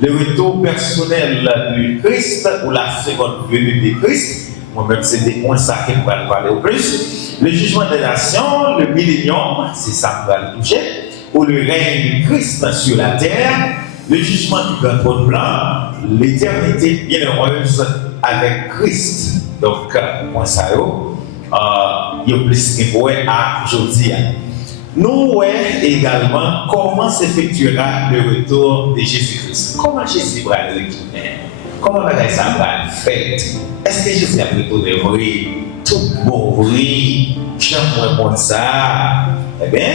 le retour personnel du Christ ou la seconde venue du Christ. Moi-même, c'est des points ça que je vais parler au plus. Le jugement des nations, le millénium, c'est ça que je vais le toucher. Ou le règne du Christ sur la terre, le jugement du grand trône blanc, l'éternité bienheureuse avec Christ. Donc, point ça, il y a plus de points à aujourd'hui. Nous voyons également comment s'effectuera le retour de Jésus-Christ. Comment Jésus va le retourner? Comment ça va le faire? Est-ce que Jésus a retourné vrai? Tout bon vrai? J'aime répondre ça. Eh bien,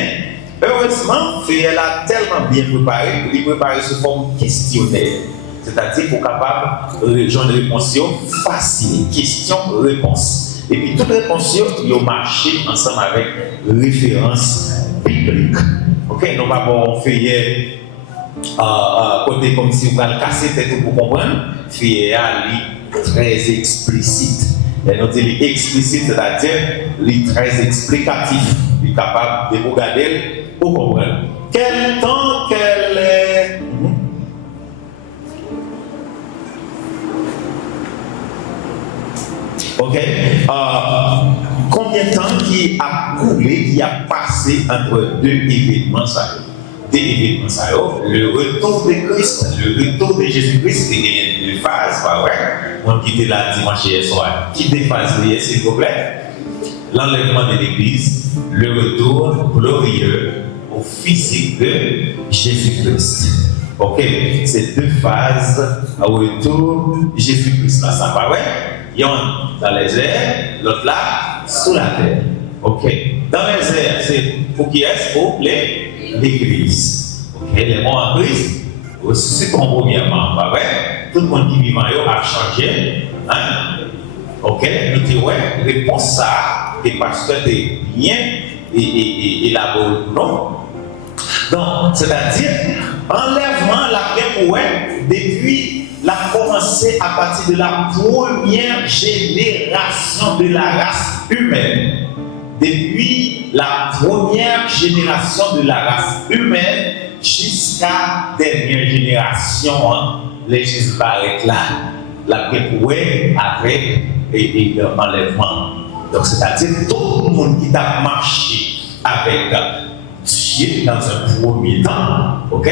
heureusement, Frédéric a tellement bien préparé qu'il prépare sous forme questionnaire. C'est-à-dire pour capable de rejoindre une réponse facile, question-réponse. Et puis toute réponse, il a marché ensemble avec référence biblique. Ok, nous avons fait côté comme si vous allez casser tête pour comprendre. Fait très explicite. Et nous disons explicite, c'est-à-dire très explicatif. Il est capable de regarder pour comprendre. Quel temps qu'elle est. Ok. Combien de temps qui a coulé, qui a passé entre deux événements ça? Deux événements ça. Le retour de Christ, le retour de Jésus-Christ, il y a deux phases, pas vrai? On quitte là dimanche hier soir. Qui deux phases, s'il vous plaît? L'enlèvement de l'Église, le retour glorieux au physique de Jésus-Christ. Ok, c'est deux phases au retour de Jésus-Christ. Là, ça pas vrai? Il y en a dans les airs, l'autre là, sous la terre. Ok. Dans les airs, c'est pour qui est-ce? Pour l'Église. Ok. Les morts en Christ, c'est comme premièrement, pas vrai? Tout le monde qui vit en eux a changé. Hein? Ok. Nous disons, ouais, réponse ça, et parce que c'est bien élaboré. Non. Donc, c'est-à-dire, enlèvement, la paix, depuis. L'a commencé à partir de la première génération de la race humaine. Depuis la première génération de la race humaine jusqu'à la dernière génération, les Jésus arrêtent là. La paix avec l'enlèvement. Donc, c'est-à-dire tout le monde qui a marché avec Dieu dans un premier temps, ok?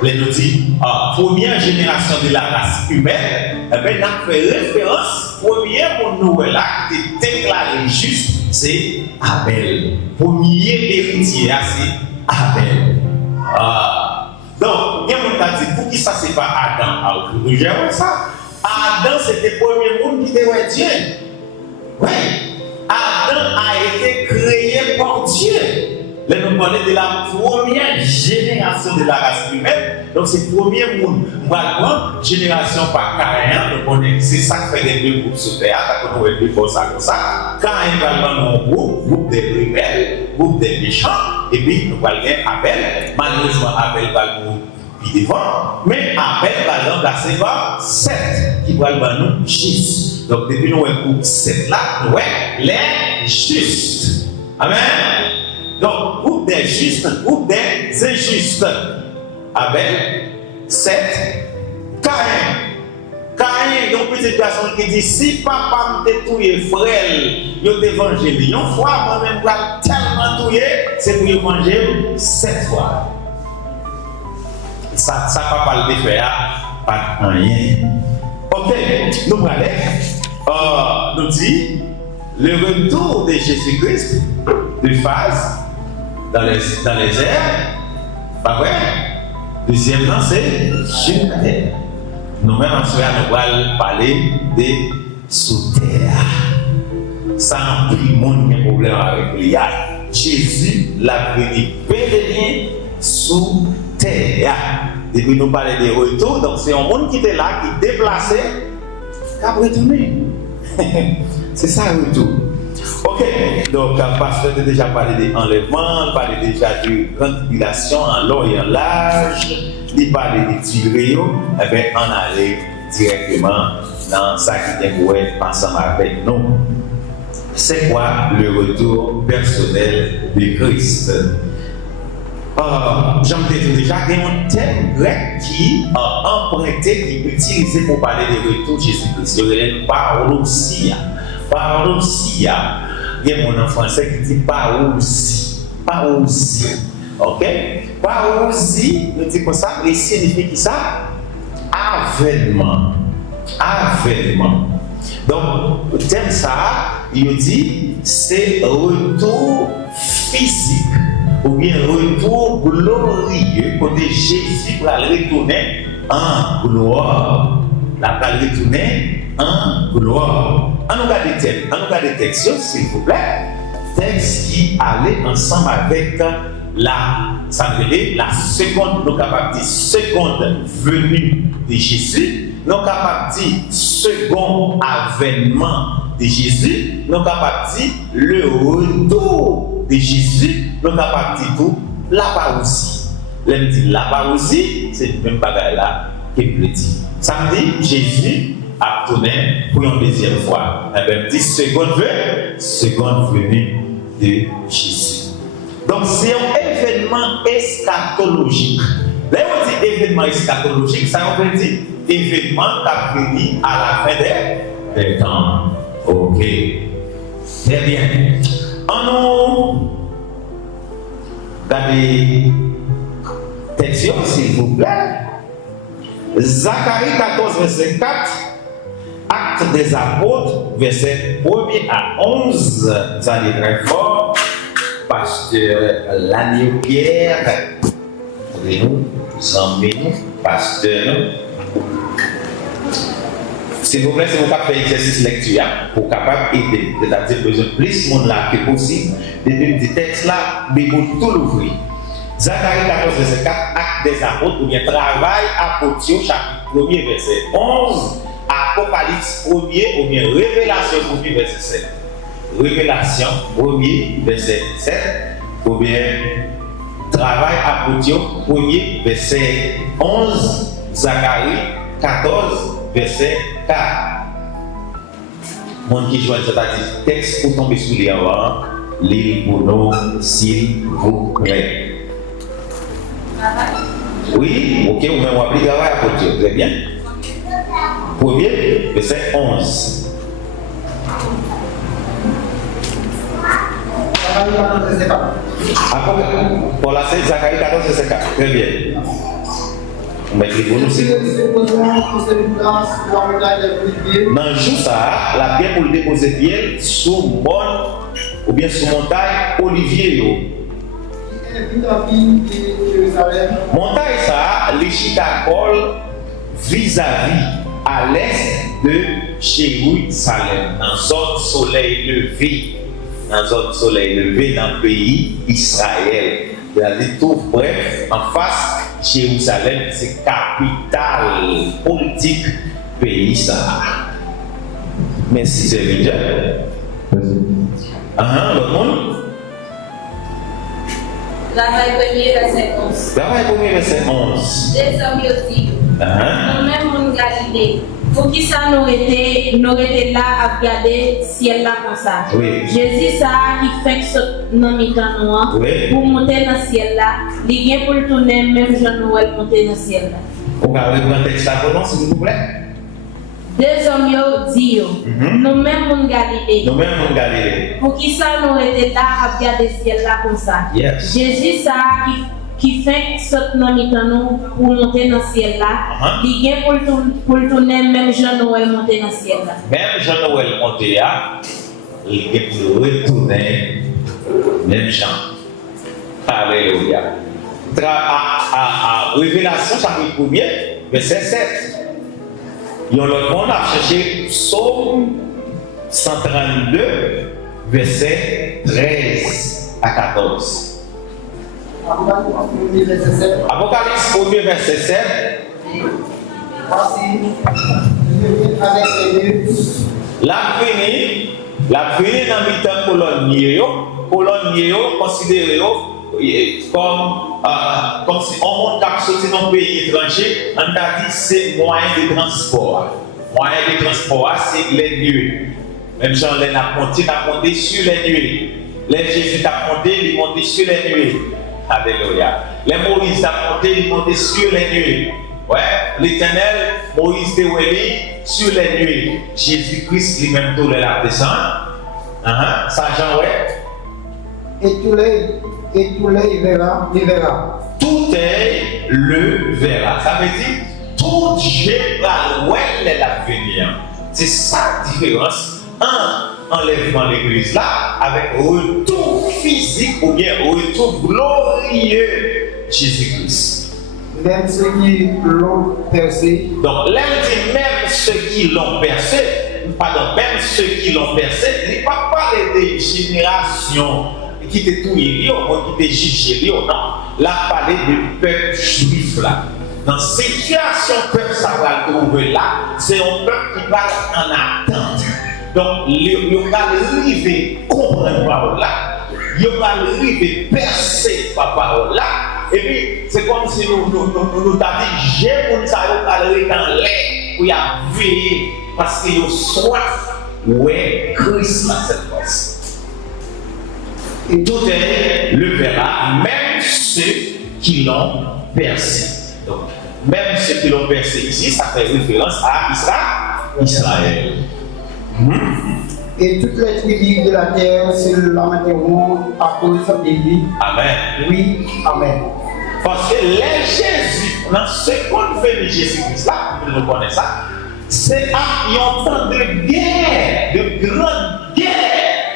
Les nous dit, première génération de la race humaine, eh bien, on a fait référence, premier pour nous là, qui est déclaré juste, c'est Abel. Premier héritier, c'est Abel. Donc, il y a un dit, pour qui ça, c'est pas Adam? Alors, je ça. Adam, c'était le premier monde qui était Dieu. Oui. Adam a été créé par Dieu. Là, nous parlons de la première génération de la race humaine. Donc, c'est le premier monde. Maintenant, génération par Caïn, c'est ça qui fait des deux groupes sur terre. Quand on veut dire comme ça. Caïn va dans un groupe des rebelles, groupe des méchants. Et puis, nous allons dire Abel. Malheureusement, Abel va nous devant. Mais Abel va remplacer par Seth, qui va nous juste. Donc, depuis nous, un groupe 7 là, nous les justes. Amen. Donc, groupe des justes, groupe des injustes. Abel, Seth, Caïn. Caïn, donc petite personne qui dit si papa me touillé frère, yo d'évangile. Une fois, moi-même, je tellement touillé, c'est pour évangile 7 fois. Ça papa le faire, pas rien. Ok, nous allons nous dit le retour de Jésus-Christ de phase dans les airs, pas vrai? Deuxième temps, c'est sur la terre. Nous-mêmes, ensuite, nous allons parler de sous terre. Ça n'a plus de monde qui a un problème avec lui. Jésus l'a venu pérenner sous terre. Depuis nous parler de retour, donc c'est un monde qui était là, qui est déplacé, qui a retourné. C'est ça le retour. Ok, donc pasteur a déjà parlé d'enlèvement, parlé déjà de grande tribulation en long et en large, il parlait de tueries, et bien on allait directement dans ça qui est ensemble avec nous. C'est quoi le retour personnel de Christ? j'en ai dit déjà, il y a un terme grec qui a emprunté, qui est utilisé pour parler de retour de Jésus-Christ. Il y a parousia. Parousia. Il y a mon en français qui dit parousie. Parousie. Ok? Parousie, nous dit comme ça, il signifie qui ça? Avènement. Avènement. Donc, le terme ça, il dit, c'est retour physique. Ou bien retour glorieux, côté Jésus va retourner en gloire. La va retourner en gloire. On nous regarde les textes, s'il vous plaît. Texte qui allait ensemble avec la seconde, nous capables de dire seconde venue de Jésus, nous capables de dire second avènement de Jésus, nous capables de dire le retour de Jésus, nous capables de dire tout la parousie. L'homme dit la parousie, c'est le même bagage là qu'il veut dire. Samedi, Jésus a tourné pour une deuxième fois. Et bien, dit seconde venue de Jésus. Donc, c'est un événement eschatologique. Là, on dit événement eschatologique, ça veut dire événement qui a venu à la fin des temps. Ok. Très bien. En nous, dans les textes, s'il vous plaît, Zacharie 14, verset 4, Actes des Apôtres, verset 1er à 11, vous allez très fort, Pasteur Lannier Pierre, nous, Pasteur. S'il vous plaît, si vous pouvez faire exercice lecture pour capable aider, c'est-à-dire besoin de plus de monde là que possible, des textes là, mais pour tout l'ouvrir. Zacharie 14, verset 4, Actes des Apôtres, ou bien Travail apôtres, chapitre 1er, verset 11, Apocalypse 1er, ou bien Révélation 1er, verset 7. Révélation 1er, verset 7, ou bien Travail apôtres, 1er, verset 11, Zacharie 14, verset 4. Mon qui joue, c'est-à-dire texte pour tomber sous les avant, l'île pour nous, s'il vous plaît. Oui, ok, on va appeler travail à côté, très bien. Premier, verset 11. Pour la scène, Zacharie 14, verset 4, très bien. On va écrire pour nous. Dans le jour ça, la pierre pour le déposer pied sous bonne ou bien sous montagne Olivier. Montagne ça, les Chicago vis-à-vis à l'est de Jérusalem, dans zone soleil levé, dans le pays Israël. C'est-à-dire tout près, en face, Jérusalem, c'est capitale politique pays ça. Merci, c'est bien. Le monde. Travail 1er, verset 11. Travail 1er, verset 11. Des hommes aussi. Nous-mêmes, nous Galilée. Pour qui ça nous était là à regarder ciel là comme ça. Oui. Jésus ça qui fait que nos mi-temps noirs pour monter dans le ciel là. Il vient pour le tourner même Jean-Noël monter dans le ciel là. Vous pouvez prendre le texte là pour nous, s'il vous plaît. Des hommes disent, nous-mêmes nous Galilée. Nous-mêmes nous Galilée. Pour qui ça nous était là à regarder ciel là comme ça. Yes. Jésus ça qui fait saute dans mi-temps pour monter dans le ciel là. Il vient pour le tourner même Jean-Noël monter dans le ciel là. Même Jean-Noël monter là, il vient pour retourner même Jean. Alléluia. Révélation chapitre 1er, verset 7. On a cherché Psaume 132, verset 13 à 14. Apocalypse 1er, verset 7. La fini dans le temps colonier, considéré comme si on monte à sortir dans un pays étranger, on a dit c'est moyen de transport. Moyen de transport, c'est les nuées. Même Jean a monté sur les nuées. Les Jésus a monté, il monté sur les nuées. Alléluia. Les Moïse a monté, il montait sur les nuées. Ouais, l'Éternel, Moïse était sur les nuées. Jésus-Christ lui-même tout l'a descendu. Ça Jean ouais. Et tous les verra. Tout est le verra. Ça veut dire tout Dieu va l'avenir. C'est ça la différence entre enlèvement de l'église là avec retour physique ou bien retour glorieux Jésus-Christ. Même ceux qui l'ont percé. Donc, là, dit même ceux qui l'ont percé, même ceux qui l'ont percé, il ne pas parler des générations qui étaient tout liés, qui étaient jugés, non. Là, parler du peuple juif là. Dans la situation que le peuple va trouver là, c'est un peuple qui va en attente. Donc, il va arriver à comprendre par là, il va arriver à percer par parole là. Et puis, c'est comme si nous avions dit, j'ai mon salut dans l'air pour y veiller parce qu'il y a soif. Ouais, Christ cette force. Et tout est le verra, même ceux qui l'ont percé. Donc, même ceux qui l'ont percé ici, ça fait référence à Israël. Et toutes les tribus de la terre se lamenteront à cause de lui. Amen. Oui, amen. Parce que les Jésus, dans ce qu'on fait de Jésus-Christ là, vous connaissez ça, c'est un temps de guerre, de grande guerre.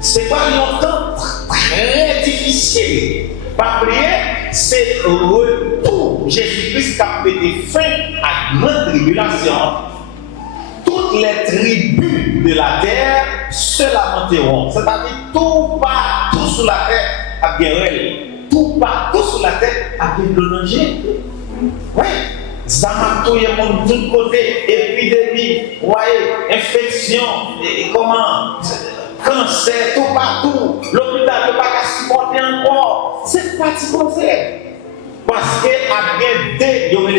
C'est pas un temps très difficile. Pas oublier, c'est le retour Jésus-Christ qui a mis fin à la grande tribulation. Toutes les tribus de la terre se lamenteront. C'est-à-dire tout partout sur la terre à guerre. Tout partout sur la terre à le danger. Oui. Zamato, il y a mon tout côté, épidémie, infection, et comment, cancer, tout partout. L'hôpital ne va pas supporter encore. C'est pas si qu'on fait. Parce qu'il y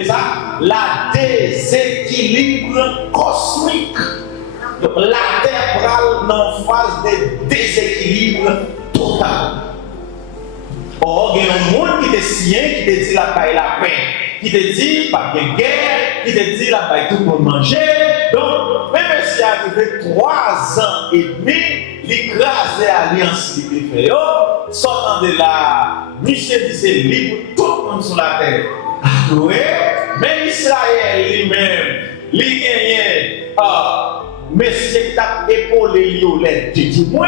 a la déséquilibre cosmique. Donc, la terre est en phase de déséquilibre total. Or, il y a un monde qui te sien, qui te dit la paix, la paix, qui te dit pas de guerre, qui te dit la paix, tout le monde manger. Donc, même si arrivé 3 ans et demi, l'écraser l'alliance qui te fait, sortant de là, Michel dit c'est libre, tout le monde sur la terre. Oui, même Israël lui-même, il gagne, monsieur qui t'a épaulé les deux témoins,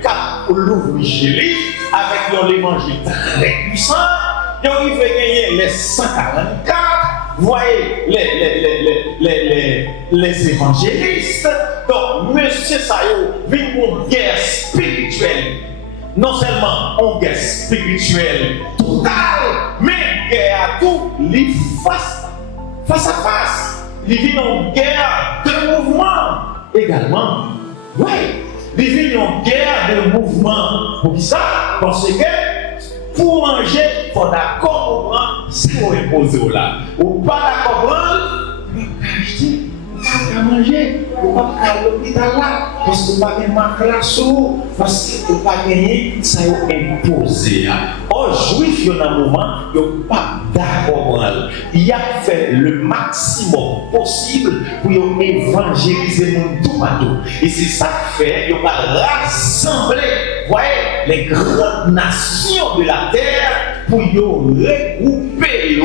qui a l'ouvert chez lui, avec l'évangile très puissant, il a gagner les 144, vous voyez, les évangélistes. Donc, monsieur Sayo vit une guerre spirituelle. Non seulement une guerre spirituelle totale, mais guerre à tout, les face à face. Il vit une guerre de mouvement également. Oui, il vit une guerre de mouvement. Pour ça, parce que pour manger, il faut d'accord comprendre ce qu'on impose là. Ou pas d'accord comprendre, il faut pas manger, il faut pas aller à l'hôpital là, parce que pas de macrasso, parce que pas gagner, ça est imposé. Or, juif, il y a un moment, il n'y a pas d'accord. Il a fait le maximum possible pour évangéliser mon tout bateau. Et c'est ça qu'il fait, il va rassembler, voyez, les grandes nations de la terre pour regrouper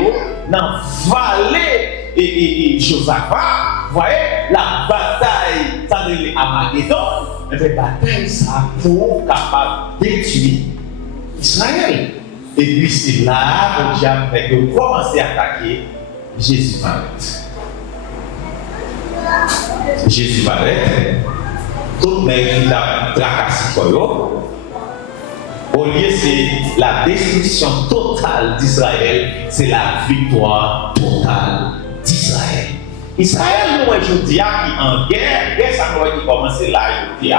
dans la vallée et Josaphat, voyez, la bataille, ça de Armageddon, la bataille, ça pour capable de détruire Israël. Et puis c'est là que le diable a commencé à attaquer Jésus paraît. Jésus paraît, tout le monde qui a tracassé au lieu c'est la destruction totale d'Israël, c'est la victoire totale d'Israël. Israël, nous, aujourd'hui, qui est en guerre, ça nous qui commence là, aujourd'hui.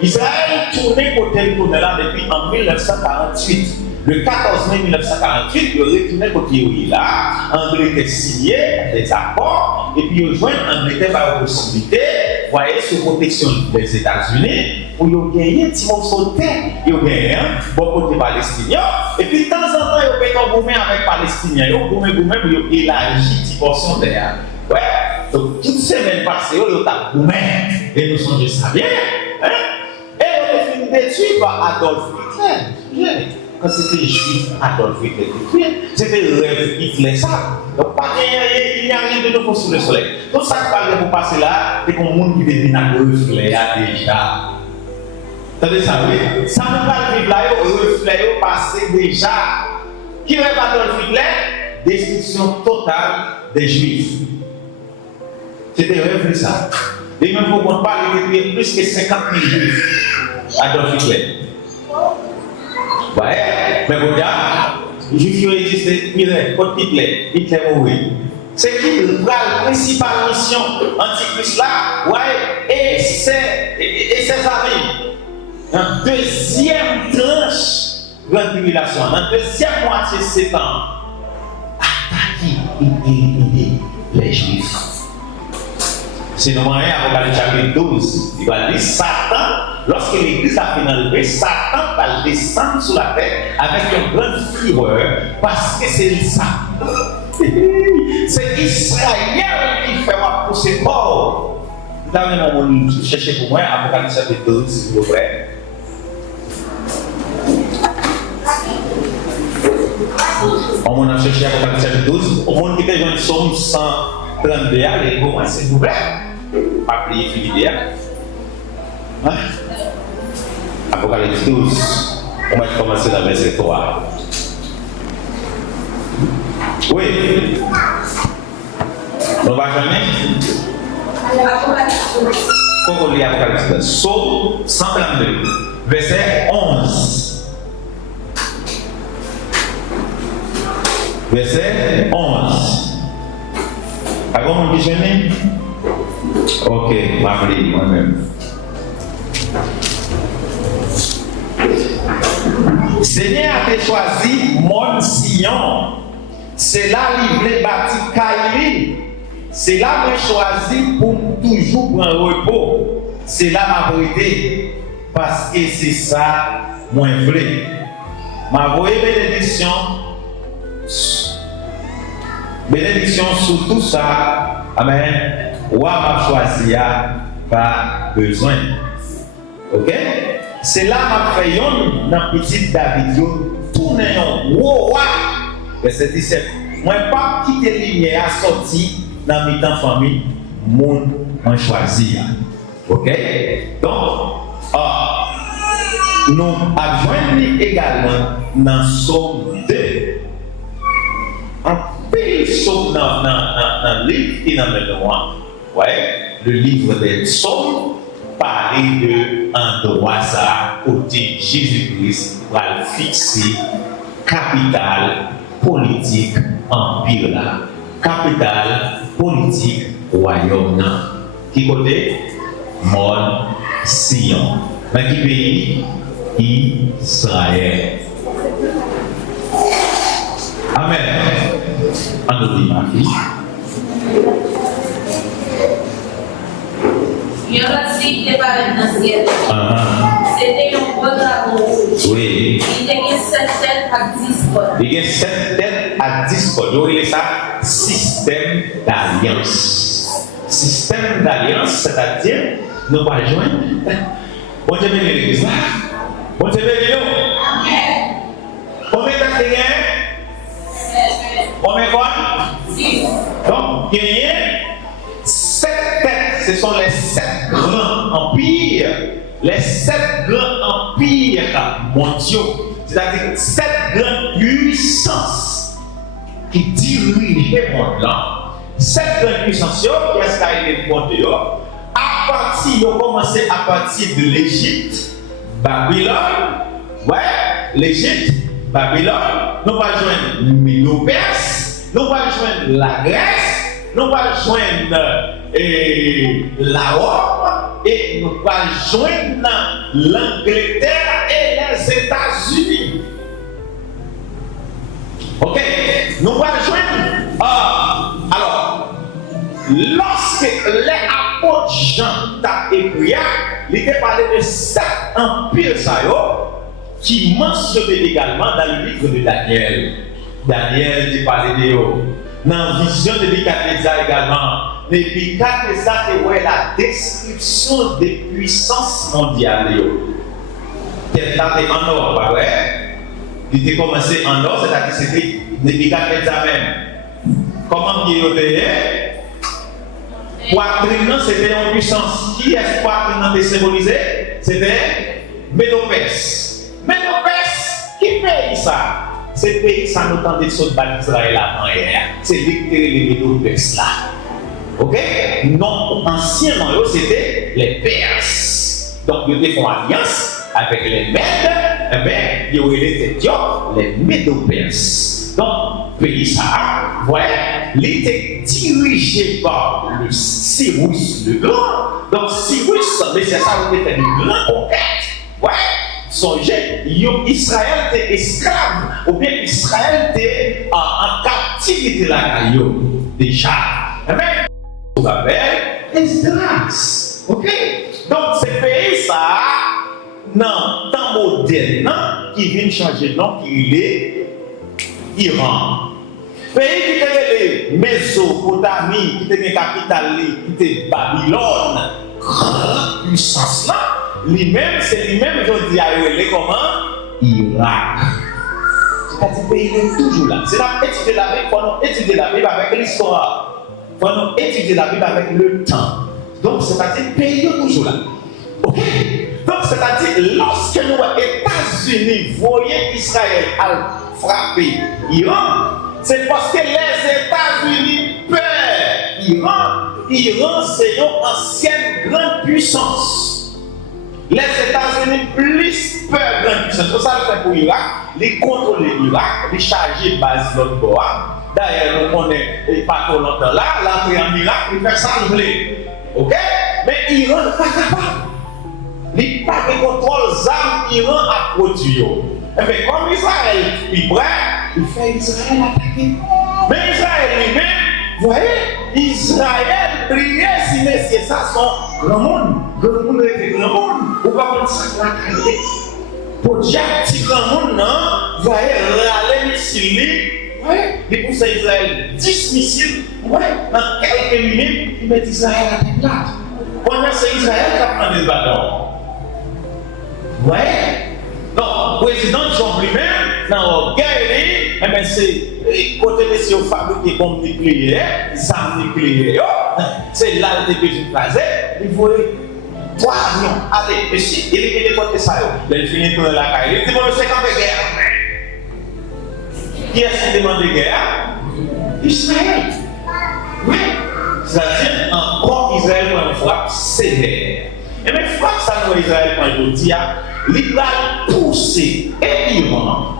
Israël tournait côté là depuis en 1948. Le 14 mai 1948, il retournait côté où il a. Angleterre signé des accords, et puis il rejoint Angleterre par la possibilité voyez, sous protection des États-Unis, pour y gagner un petit morceau de terre, ils gagnent bon côté palestinien, et puis de temps en temps, ils fait un gourmet avec palestiniens, ils gourmet pour élargir une portion de terre. Ouais, donc toute semaine passée, ils ont gourmet, et nous sommes ça bien, hein? Et on est fini détruit par Adolf Hitler. Quand c'était juif, Adolf Hitler, c'était le rêve Hitler ça. Donc, il n'y a rien de nouveau sous le soleil. Tout ça qui parle pour passer là, c'est comme monde qui devient Adolf Hitler déjà. Attendez ça, oui? Ça ne va pas vivre là, le reflet passé déjà. Qui rêve Adolf Hitler? Destruction totale des juifs. C'était rêve de ça. Et même pour qu'on parle, il y a plus que 50 000 juifs. Adolf Hitler. Ouais, mais regarde, les juifs ont existé, Hitler mourit. C'est qui la principale mission antichrist là, ouais, et ses amis. En deuxième tranche de la tribulation, en deuxième moitié de 7 ans, attaquer et éliminer les juifs. C'est dans Apocalypse chapitre 12, il va dire Satan, lorsque l'église a fait enlever, Satan va descendre sur la terre avec une grande fureur parce que c'est ça. C'est Israël qui fait pousser fort. Vous avez cherché pour moi Apocalypse chapitre 12, s'il vous plaît. On a cherché Apocalypse chapitre 12, au monde qui était dans le psaume 132, les comment s'il vous plaît. Pas prier Philippe. Apocalypse 12. On va commencer dans le verset 3. Oui. On va jamais. Pourquoi on lit Apocalypse 12? Psaume 132, verset 11. Verset 11. Avant mon déjeuner? Ok, m'appeler moi-même. Seigneur a choisi mon Sion. C'est là qu'il voulait bâtir Kaili. C'est là qu'il choisi pour toujours prendre repos. C'est là ma vérité. Parce que c'est ça, moi vrai. Ma voyée bénédiction. Bénédiction sur tout ça. Amen. Ou m'a choisi pas besoin. Ok? C'est là m'a fait yon dans petit David tourner yon. Wow! Verset 17. Moi pas quitter lumière sorti dans mes temps famille, mon en choisi. Ok? Donc, nous adjoignons également dans Somme 2. En pile Somme dans le livre qui est dans le mémoire. Ouais, le livre des Psaumes parle de endroit ça, côté Jésus-Christ va fixer capitale politique empire là, capitale politique royaume là. Qui côté? Mon Sion. Dans quel pays? Israël. Amen. On nous dit ma fille. Il y a aussi des parents dans le ciel. C'était un gros dragon. Oui. Il y a 7 têtes à 10 cordes. Il y a 7 têtes à 10 cordes. Il y a ça système d'alliance. Système d'alliance, c'est-à-dire, nous allons joindre. Bon Dieu béni l'église là. Bon Dieu béni nous. Amen. Combien de temps? Combien de temps? 6. Donc, il y a 7 têtes, ce sont les 7 grands empires, les 7 grands empires mondiaux, c'est-à-dire 7 grandes puissances qui dirigent le monde là. 7 grandes puissances, qui est-ce qui a été monté à partir, ils ont commencé à partir de l'Égypte, Babylone, ouais, l'Égypte, Babylone, nous allons joindre Médo-Perse, nous allons joindre la Grèce, nous allons joindre la Rome et nous allons joindre l'Angleterre et les États-Unis. Ok, nous allons joindre. Alors, lorsque les apôtres l'autre Jean t'a écrit, il t'a parlé de sept empires qui mentionnent également dans le livre de Daniel. Daniel t'a parlé de eux. Dans la vision de Nebuchadnezzar également, Nebuchadnezzar c'est la description des puissances mondiales. Tête là en or, pas vrai? Il était commencé en or, c'est-à-dire que c'était Nebuchadnezzar même. Comment il était? Poitrine, c'était en puissance. Qui est-ce poitrine de symboliser? C'était Médo-Perse. Médo-Perse, qui paye ça? C'est pays ça nous tente de sauter d'Israël avant hier. C'est les Médo-Perse là. Ok? Non, anciennement, c'était les Perses. Donc, ils font alliance avec les Mèdes. Eh bien, ils ont été les Médo-Perses. Donc, pays ça, ouais, il était dirigé par le Cyrus le Grand. Donc, Cyrus, mais c'est ça qui était une grande conquête. Ouais. Songez, Israël était esclave, ou bien Israël était en captivité là, déjà. Mais on appelle Esdras. Ok? Donc, c'est pays ça, non, temps moderne, qui vient changer de nom, qui est Iran. Pays qui était les Mésopotamie, qui était une capitale, qui était Babylone, grande puissance là. Lui-même, c'est lui-même, je dis à eux, comment? Irak. C'est-à-dire, le pays est toujours là. C'est là, étudier la Bible, il faut étudier la Bible avec l'histoire. Il faut étudier la Bible avec le temps. Donc, c'est-à-dire, le pays est toujours là. Ok? Donc, c'est-à-dire, lorsque nous, États-Unis, voyons Israël à frapper Iran, c'est parce que les États-Unis peur Iran. Iran, c'est une ancienne grande puissance. Les États-Unis plus peur grande puissance. C'est ça le fait pour l'Irak. Les contrôler l'Irak, les charger base de l'autre bois. D'ailleurs, nous connaissons pas trop longtemps là, l'entrée en Irak, il fait ça nous voulait. Ok? Mais Iran n'est pas capable. Il n'y a pas de contrôle d'armes Iran à produire. Mais comme Israël est prêt, il fait Israël attaquer. Mais Israël lui-même, vous voyez, Israël priait si messieurs ça sont grand monde. Grand monde est grand monde. Ou pas comme ça la qualité. Pour dire petit grand monde, non, vous voyez, râler missiles, vous voyez, les poussent Israël 10 missiles, vous voyez, dans quelques minutes, ils mettent Israël à la plate. Pendant c'est Israël qui a pris des bâtons. Vous voyez? Donc, le président Trump lui-même, dans la guerre, c'est côté de ces fabriqués comme nucléaire, ça nucléaire, c'est là que les pays écrasés, il faut 3 avions, allez, ici, il est de côté ça, il finit de la caille, il dit, bon, c'est quand même guerre. Qui est-ce qui demande de guerre? Israël. Oui. C'est-à-dire, encore Israël pour une frappe sévère. Et bien, frappe ça nous Israël quand il dit, il va pousser et l'Iran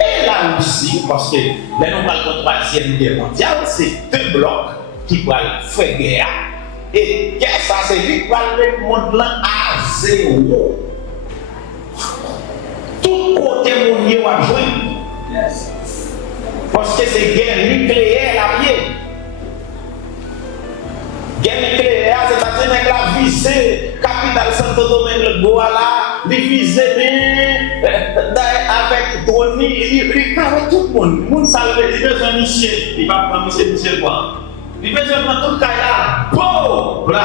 et la Russie, parce que là, nous parlons de la 3e guerre mondiale, c'est 2 blocs qui vont faire guerre. Et guerre, ça, c'est lui qui va mettre le monde là à 0. Tout côté mondial va jouer. Parce que c'est guerre nucléaire à pied. Guerre nucléaire, c'est-à-dire avec la visée, capitale Santo Domingue, Goala, divisée avec Tony, il avec tout le monde. Le monde salve, il besoin de Michel, il va prendre Michel quoi. Il besoin de prendre tout le cas là. Bon, voilà.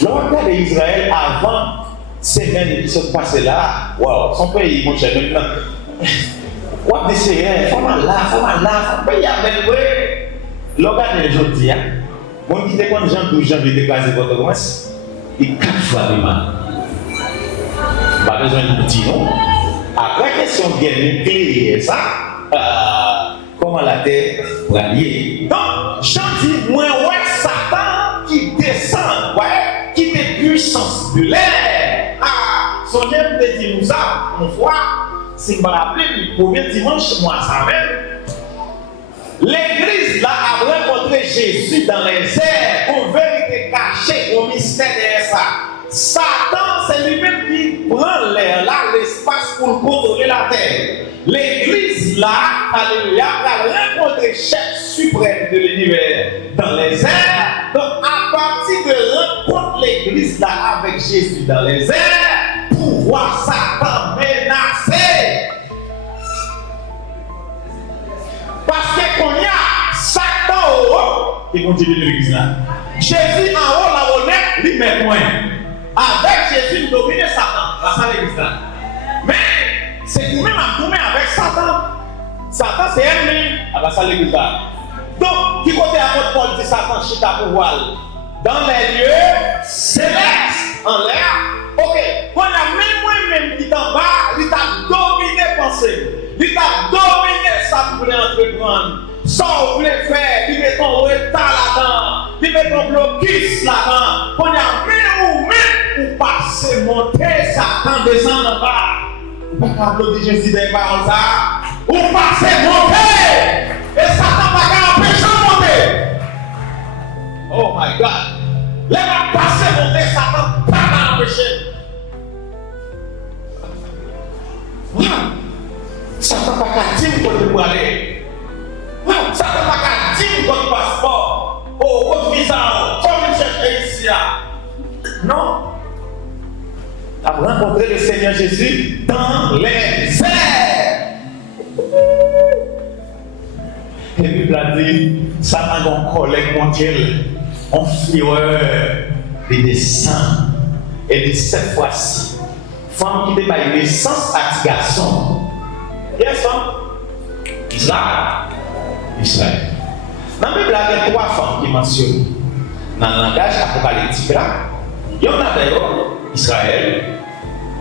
Le roi d'Israël, avant semaine qui se passait là, wow, son pays, mon cher, maintenant. What this is, faut mal là, pays avec vous. L'organe de aujourd'hui, on dit que quand les gens 12 janvier déclarent votre commence, il 4 fois de mal. Pas besoin de dire non. Après, question de guerre nucléaire, ça, comment la terre va lier. Donc, j'en dis, moi, ouais, Satan qui descend, ouais, qui est puissance de l'air. Son aime de dire nous ça, une fois, si je me rappelle, le premier dimanche, moi, ça même. L'église là a rencontré Jésus dans les airs, pour vérité cachée, au mystère de ça. Satan, c'est lui-même qui prend l'air là, l'espace pour contrôler la terre. L'église là, alléluia, a rencontré le chef suprême de l'univers dans les airs. Donc, partie de rencontre l'église là avec Jésus dans les airs pour voir Satan menacer. Parce que qu'on y a Satan au haut qui continue de l'église là. Jésus en haut, la honnête, lui met point. Avec Jésus, il domine Satan. Là, ça l'église là. Mais c'est nous-mêmes à nous avec Satan. Satan, c'est ennemi. Ah, bah, ça l'église là. Donc, qui côté apôtre Paul dit Satan chita pour voir dans les lieux célestes, en l'air. Ok, quand il y a même qui est en bas, il t'a dominé pensée. Il t'a dominé ça pour entreprendre. Ça, vous voulez faire, il met ton retard là-dedans, il met ton blocus là-dedans. Quand il y a même ou passer, monter, Satan descend en bas. Vous ne pouvez pas applaudir Jésus des paroles ça. Ou passer, monter. Et Satan va pas empêcher de monter. Oh my God. Les va passer, monter, Satan va pas empêcher. Satan va pas dire qu'on peut aller. Satan va pas dire qu'on passeport. Oh, votre visa, comme une cherche ici. Non. Tu as rencontré le Seigneur Jésus dans les airs. Et puis, il a dit, Satan a un collègue mondial, en fureur, il descend. Et de cette fois-ci, femme qui n'est pas sans garçon. Yes, femme? Israël. Dans la Bible, il y a 3 femmes qui mentionnent. Dans le langage apocalyptique, il y en a d'ailleurs Israël,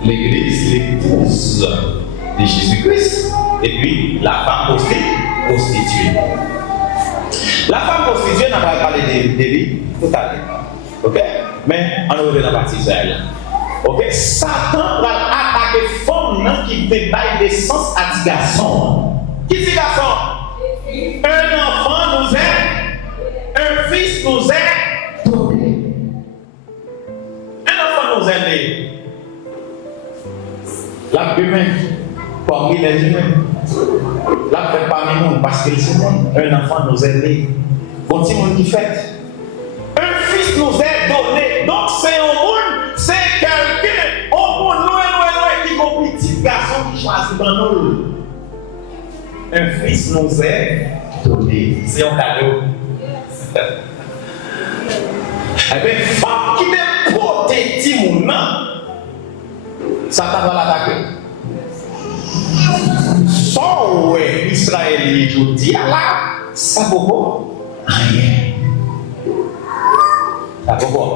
l'Église, l'épouse de Jésus-Christ, et puis la femme prostituée. La femme prostituée, on va parler de lui tout à l'heure. Ok? Mais on revient dans la partie Israël. Ok? Satan va attaquer les femmes qui débaillent des sens à des garçons. Qui dit garçon? Un enfant nous est, un fils nous est donné. Un enfant nous est né. La humain, parmi les humains. La fait parmi nous parce que c'est un enfant nous est né. Continue qui fait. Un fils nous est donné. Donc c'est un monde, c'est quelqu'un, un monde loin, qui est un petit garçon qui choisit dans nous. Un fils nous est donné. C'est un cadeau. Eh bien, femme qui est protégée, mon nom, Satan va l'attaquer. Sans ouais, Israël, je dis là, ça vaut pas rien. Ça vaut pas.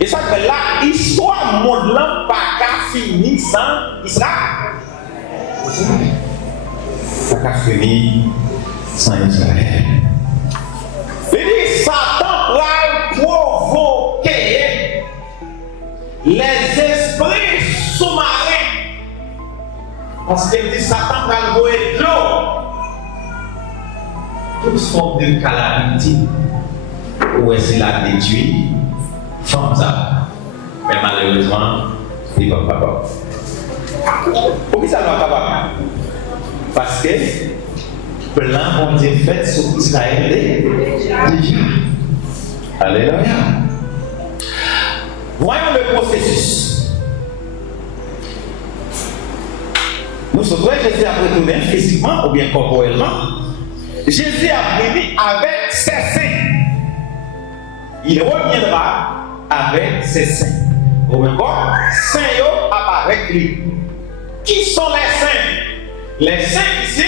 Et ça fait là, l'histoire monde là, pas qu'à finir sans Israël. Pas qu'à finir sans Israël. Il dit Satan va provoquer les esprits sous-marins. Parce qu'il dit Satan va jouer de l'eau. Toute forme de calamité. Où est-ce qu'il a détruit? Femme ça. Mais malheureusement, il ne va pas voir. Pourquoi ça ne va pas voir? Parce que plan bon Dieu fait sur Israël déjà. Alléluia. Voyons le processus. Nous sommes Jésus a retourné physiquement ou bien corporellement. Jésus a venu avec ses saints. Il reviendra avec ses saints. Ou encore, saints apparaît lui. Qui sont les saints? Les saints ici,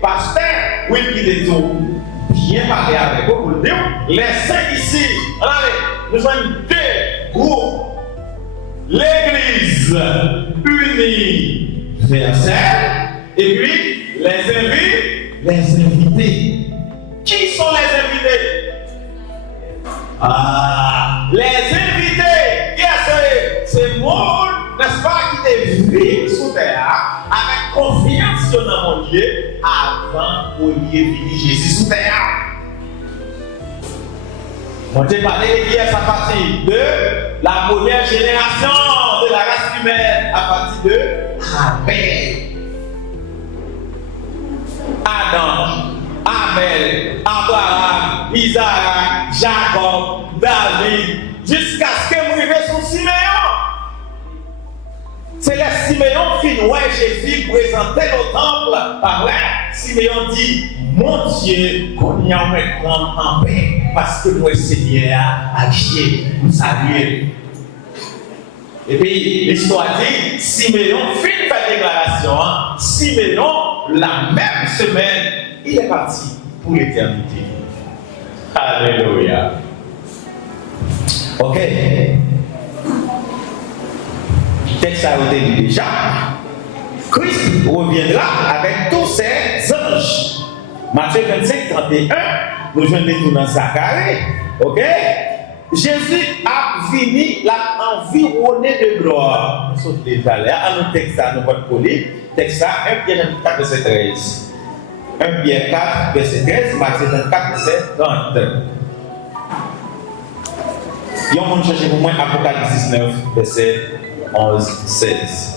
pasteur, oui, qui est tout. Bien parler avec vous pour le dire. Les saints ici, allez, nous sommes 2 groupes. L'église unie universelle et puis les invités. Qui sont les invités? Les invités, c'est moi, n'est-ce pas, qui est venu sous terre avec confiance dans mon Dieu avant qu'on y ait venu Jésus sous terre. On t'a parlé de qui est à partir de la première génération de la race humaine, à partir de Abel. Adam, Abel, Abraham, Isaac, Jacob, David, Siméon. C'est là Siméon qui voit Jésus présenté au temple. Pas vrai? Siméon dit, mon Dieu, qu'on y a maintenant en paix, parce que moi, Seigneur, a Dieu, vous saluez. Et puis, l'histoire dit, Siméon fait la déclaration. Siméon, la même semaine, il est parti pour l'éternité. Alléluia. Ok. Texte a été dit déjà. Christ reviendra avec tous ses anges. Matthieu 25, 31, nous venons tout dans Zacharie. Ok? Jésus a fini la environné de gloire. Nous sommes déjà là. À notre texte, nous allons coller. Texte 1 Pierre 4, verset 13. 1 Pierre 4, verset 13, Matthieu 24, verset 30. Et on va chercher pour moi Apocalypse 19, verset 11, 16.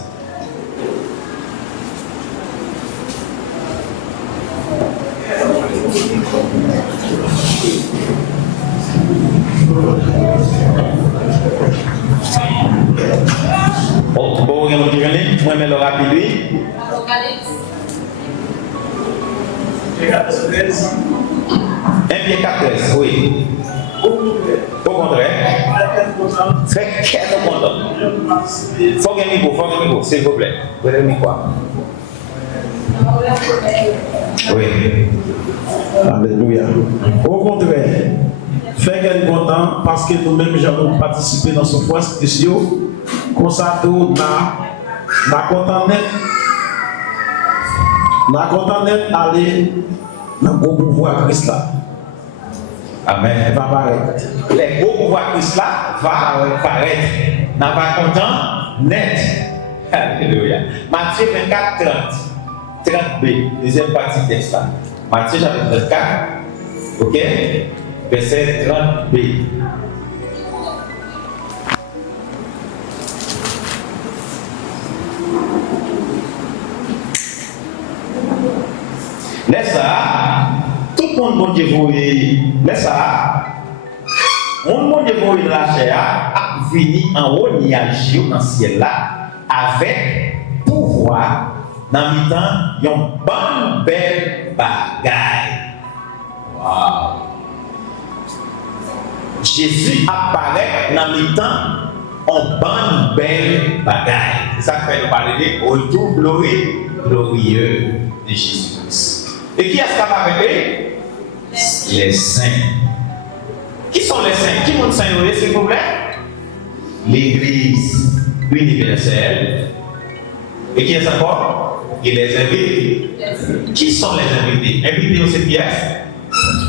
Bon, bon, on va dire, moi, mais le rapide. Apocalypse. 1 Pierre 4, 13, oui. Au contraire. Très quel content. Faut gagner micro, s'il vous plaît. Vous avez mis quoi? Oui. Alléluia. Au contraire, fait gagner content parce que nous-mêmes avons participé dans ce point spécial. Comme ça, tout n'a content net. N'a content net aller dans le gros pouvoir Christ là. Amen. Va paraître. Les gros pouvoirs Christ là va paraître. N'a pas content net. Alléluia. Matthieu 24, 30. 30b, deuxième partie du texte là. Matthieu chapitre 24, ok, verset 30b. Laisse ça, tout le monde bon Dieu laisse ça, mon Dieu dans la chair a venu en haut ni agir dans le ciel là avec pouvoir dans le temps yon bonne belle bagaille. Wow. Jésus apparaît dans le temps en bonne belle bagaille. C'est ça que fait nous parler de retour glorieux de Jésus-Christ. Et qui est-ce qui a avec les saints. Qui sont les saints? Qui sont les saints, s'il vous plaît? L'Église universelle. Et qui est encore? Et les invités. Qui sont les invités? Invités aussi pièces?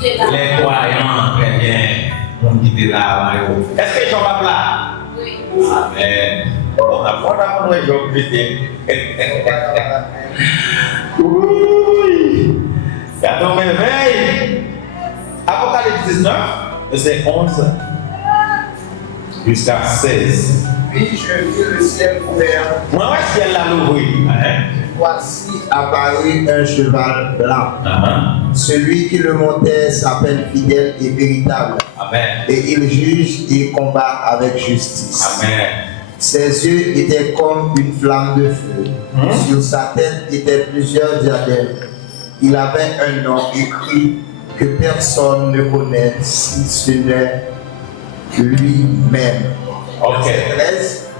Les croyants chrétiens. On dit là. Est-ce que Jean-Baptiste là? Oui. Amen. On a pas de Jean chrétien. Oui. Et attends, mais veille. Apocalypse 19, verset 11 jusqu'à 16. Puis je vis le ciel ouvert. Moi, ouais, ciel là l'ouvrir. Voici apparut un cheval blanc. Celui qui le montait s'appelle fidèle et véritable. Amen. Et il juge et combat avec justice. Amen. Ses yeux étaient comme une flamme de feu. Sur sa tête étaient plusieurs diadèmes. Il avait un nom écrit que personne ne connaît si ce n'est lui-même. Ok. 13.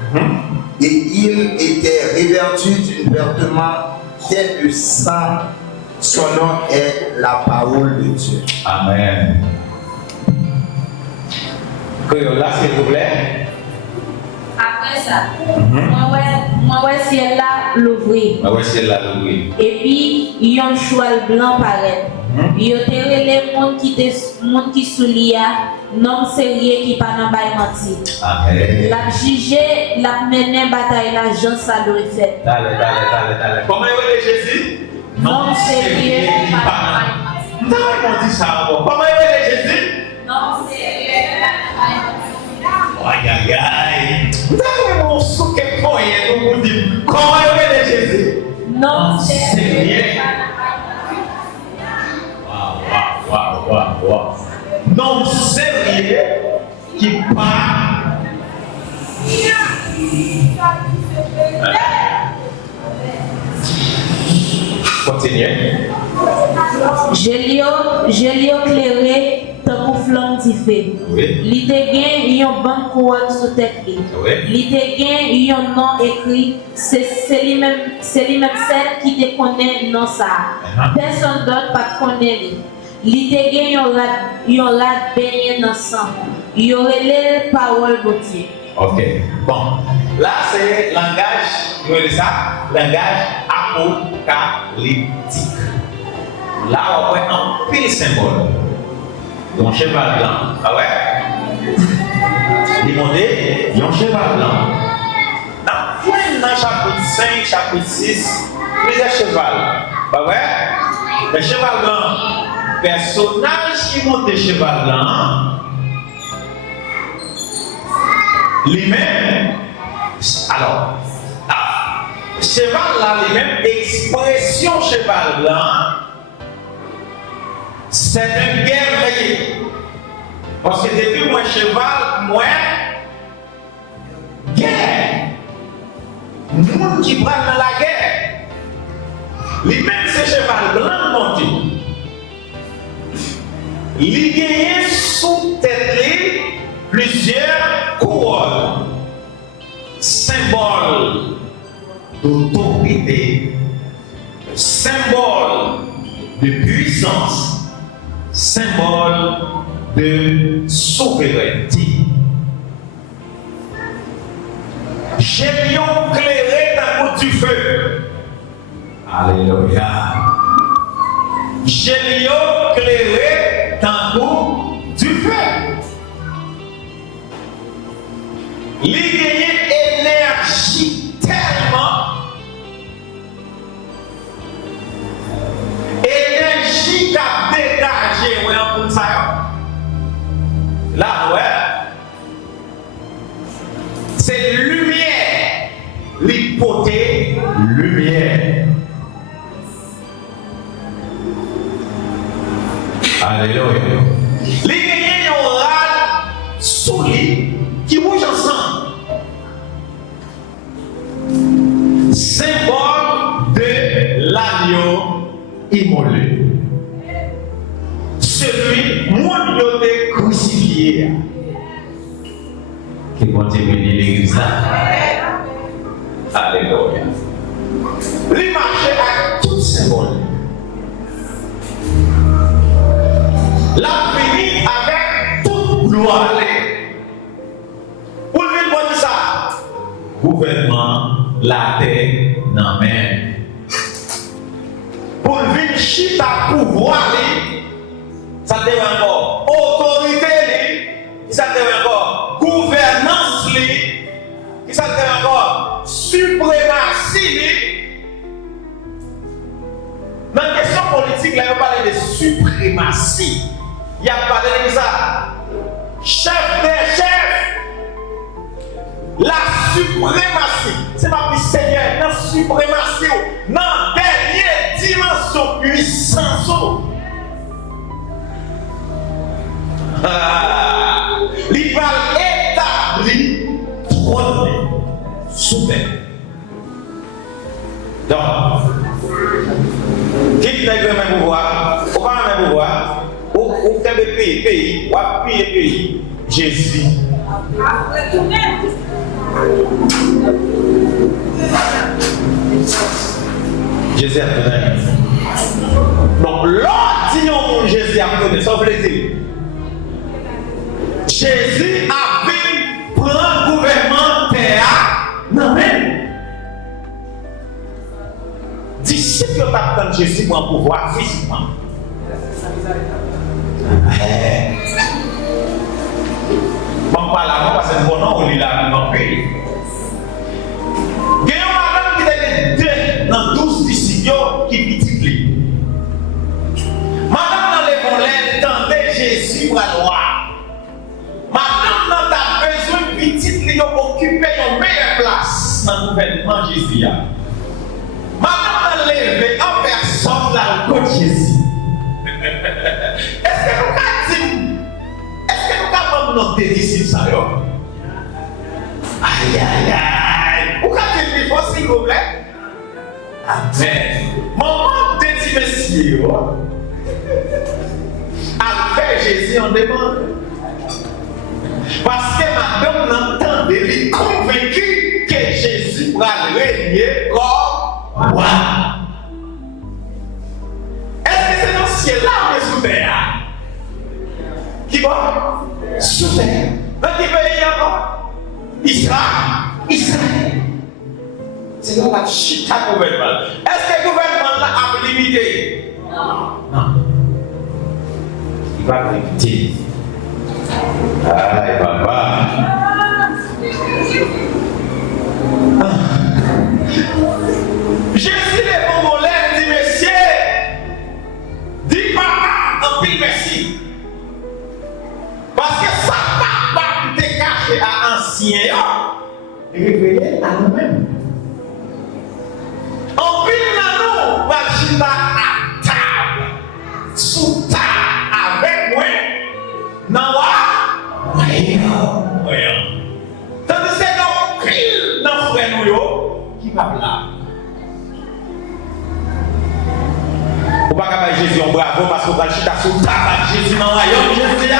Et il était revêtu d'un vêtement plein de sang. Son nom est la parole de Dieu. Amen. Là, s'il vous plaît. Après ça, moi ouais ciel là l'ouvrir. Moi, ouais, ciel là l'ouvrir. Et puis, il y a un cheval blanc pareil. Il y a les gens qui soulier, non sérieux qui pas dans bail menti. Amen. La juger, la mener bataille la gens ça doit faire. Dale. Comment il est Jésus? Non sérieux qui pas dans bail menti. Non, on dit ça encore. Comment il est Jésus? Non sérieux qui pas dans bail menti. Aïe. Vous mon souquet pour rien, vous dites. Comment il est Jésus? Non sérieux qui pas dans Wow. Non sérieux qui part Continuez. Je l'ai éclairé tant pour flamme d'y fait. Oui. Il te gagne yon ban couronne sous tête. Oui. Il te gagne yon nom écrit. C'est lui-même celle qui te connaît non ça. Personne d'autre pas connaît lui. Il te gagne yon lat baigné dans sang. Il aurait les paroles de Dieu. Ok. Bon. Là, c'est langage, vous voyez ça? Langage apocalyptique. Là, on voit un pile symbole. Donc, cheval blanc. Ah ouais? Demandez, il y a un cheval blanc. Dans chapitre 5, chapitre 6, plusieurs chevals. Ah ouais? Le cheval blanc, personnage qui monte le cheval blanc, lui-même, alors, cheval là, lui-même, expression cheval blanc, c'est un guerrier. Parce que depuis moi cheval, moi, guerre. Monde qui prend dans la guerre. Lui-même, c'est cheval blanc monté. Il gagne sous tête plusieurs couronnes. Symbole d'autorité, symbole de puissance, symbole de souveraineté. J'ai lion clairé dans du feu. Alléluia. J'ai lion clairé dans du feu. Il gagne énergie tellement. Énergie qui a dégagé, ouais, en ça. Là, ouais. C'est lumière. L'hypothèse, lumière. Alléluia. Les gagnants ont râle sous lui qui bougent ensemble. Symbole de l'agneau immolé. Celui mon Dieu est crucifié. Qui continue l'église là. Alléluia. Il marchait à tout symbole. La fini avec toute gloire. Pour lui dire ça, gouvernement, la terre, non mais. Pour lui chita pouvoir, ça devient encore autorité, ça devient encore gouvernance, ça devient encore suprématie. Dans la question politique, là, on parle de suprématie. Il y a parlé de ça. Chef des chefs. La suprématie. C'est pas plus Seigneur. La suprématie. Dans la dernière dimension puissance. Il va établir trône sous terre. Donc, qui n'a pas le pouvoir, ou pas le pouvoir, ou fait des pays, ou a payé pays, Jésus. Jésus a donné. Donc, l'autre dit au Jésus a donné, ça veut dire. Jésus a vu prendre le gouvernement terre. Non, mais. Disciples attendent Jésus pour un pouvoir physiquement. Bon, pas là, parce que c'est bon nom, on lit là, dans le pays. Il y a une madame qui était dans 12 disciples qui petit li. Madame dans les volets, tendait Jésus pour la loi. Madame dans ta besoin petite li, occuper une meilleure place dans le gouvernement Jésus. Madame levé en personne dans le côté Jésus. Est-ce que nous avons dit, est-ce que nous avons noté d'ici ça? Aïe, aïe, aïe. Pourquoi tu me dis s'il vous plaît? Amen. Maman, petit monsieur, a fait Jésus en demande. Parce que madame n'entendait, il est convaincu que Jésus va régner comme roi. Est-ce que c'est dans ce ciel-là ou sous terre? Qui va? Sous terre. Dans quel pays encore? Israël. C'est là la chita gouvernement. Est-ce que le gouvernement là a limité? Non. Il va limiter. Aïe, papa. Jésus les Congolais dit, monsieur, dis papa en pile merci. Parce que ça papa te caché à ancien et révélé à nous-mêmes. En pile nous, va chita à table, sous table avec moi. Non, voyons. Tandis que nous pile dans frère nous qui va là. Vous ne pouvez pas Jésus en bravo parce que vous allez chita sous table Jésus dans le royaume Jésus.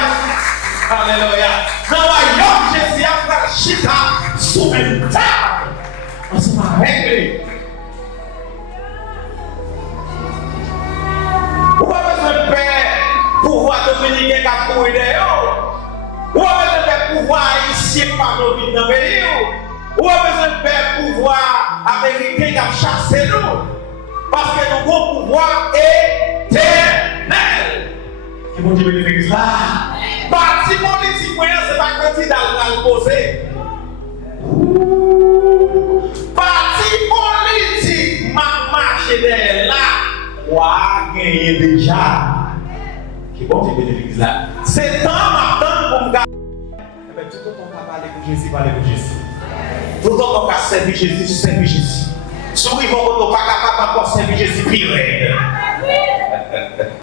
Alléluia. Dans le royaume Jésus, vous allez chita sous une table. On se va régler. Vous avez besoin de paix, pouvoir dominicain qui a couru d'ailleurs. Vous avez besoin de pouvoir haïtien par nos vies dans le pays. Vous avez besoin de paix, pouvoir américain qui a chassé nous. Parce que nous avons un pouvoir éternel. Et mon Dieu, l'église là. Parti politique, c'est pas candidat à le poser. Parti politique, ma marche derrière là. Quoi gagner déjà? Qui bon Dieu, l'église là. C'est temps maintenant pour me garder. Eh bien, tout le monde va parler pour Jésus, parler pour Jésus. Tout le monde va servir Jésus, servir Jésus. Si vous ne pouvez pas capable de servir Jésus,